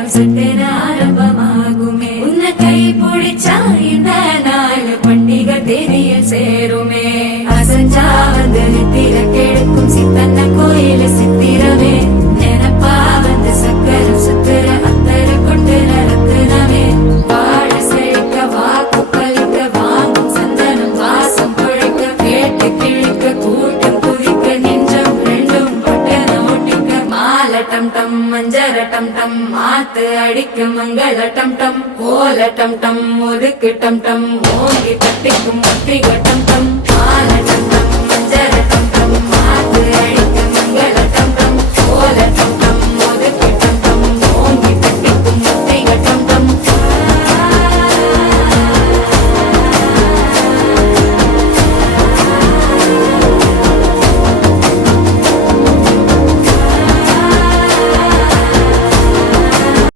கொண்டாட்டம் சட்டென ஆரம்பமாகுமே. உன்னை கை பிடிச்சா இந்த நாள் பண்டிகை தேதியில் சேருமே. அசஞ்சா வந்து நித்திர கெடுக்கும் சித்தன்ன கோயில சித்திரமே. நினப்பா வந்து சக்கரம் சுத்துற அத்தர கொண்டு நடத்துனவே. வாழ செழிக்க வாக்கு பலிக்க வாங்கும் சந்தனம் வாசம் பொழைக்க கேட்டு கிழிக்க கூட்டம் குதிக்க நெஞ்சம் ரெண்டும் பொட்டன ஒட்டிக்க. மால டம் டம் மஞ்சர டம் டம் மாத்து அடிக்க மங்கள டம் டம் கோல டம் டம் ஒதுக்கு டம் டம் ஓங்கி தட்டிக்கும் ஒத்திக டம் டம். மால டம் டம் மஞ்சர டம் டம் மாத்து அடி